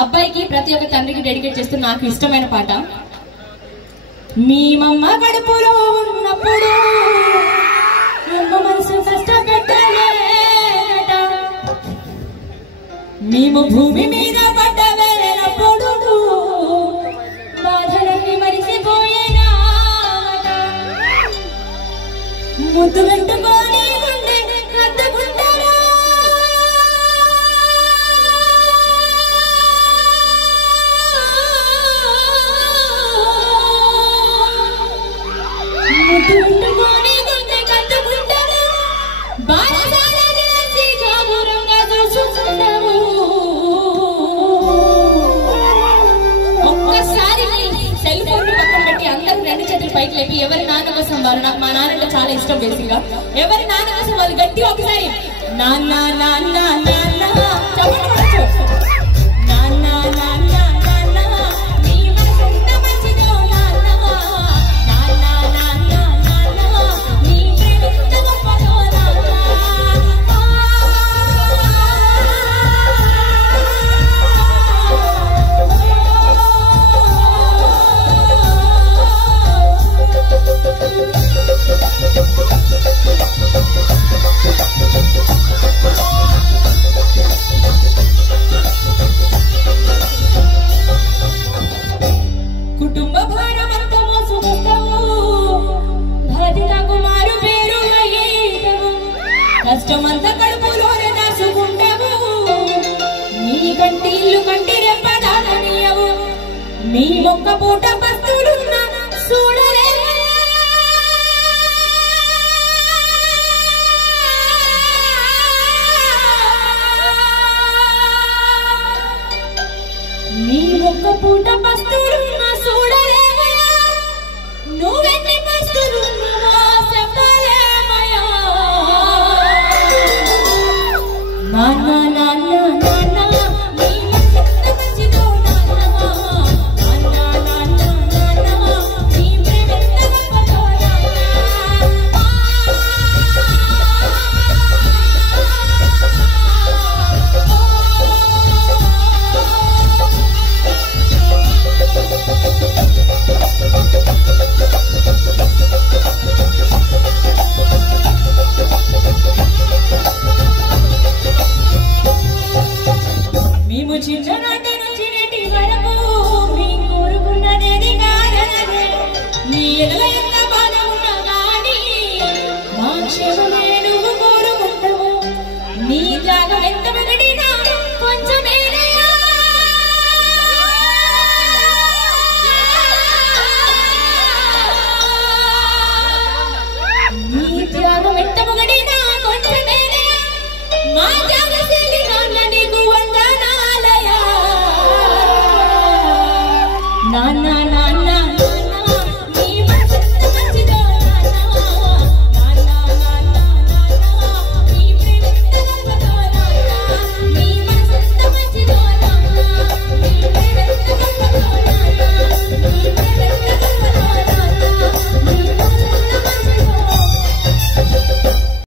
అబ్బాయికి ప్రతి ఒక్క తండ్రికి డెడికేట్ చేస్తూ నాకు ఇష్టమైన పాట. మీ మమ్మ కడుపులో ఉన్నప్పుడు అమ్మ మనసు కష్టపెట్టలేట, మేము భూమి మీద పడ్డ వెళ్ళినప్పుడు బాధలన్నీ మరిసిపోయేనాట, ముద్దు పెట్టుకొని గుండె కట్టుకుంటారా ఒక్కసారి సెల్ ఫోన్ పక్కన పెట్టి అందరూ రెండు చేతులు పైకి లేపి ఎవరి నాన్న కోసం వాళ్ళు, నాకు మా నాన్న అంటే చాలా ఇష్టం బేసిక్ గా, ఎవరి నాన్న కోసం వాళ్ళు గట్టి ఒకసారి నాన్న నాన్న నాన్న చెప్పండి, నాన్న నాన్న కష్టమంతా కడుపులోనే దాచుకుంటావు, నీ కంటి ఇల్లు కంటి రెప్పదానీయవు, మీ మొక్క పూట పస్తులున్నా చూడలేవు, మీ మొక్క పూట పస్తులున్నా చూడలేవు, నువ్వెన్ని పస్తులున్నావో చెప్పలేమయా, నాన్న నాన్న నాన్న నీ ఎంత మంచిదో నాన్న, నాన్న నాన్న నాన్న నీ ప్రేమ ఎంత గొప్పదో మేము చిన్ననాటి నుంచి నేటి వరకు మీ కోరుకున్నదేది కాదనదే, నీ ఎదుల ఎంత బాధ ఉన్నా కానీ మా క్షేమమే నువ్వు కోరుకుంటావు, నీ త్యాగం ఎంత వెగడినా కొంచెమేనయ్యా, నీ త్యాగం ఎంత వెగడినా కొంచెమేనయ్యా, మా త్యాగశీలి నాన్న నీకు వందనాలయా, నాన్న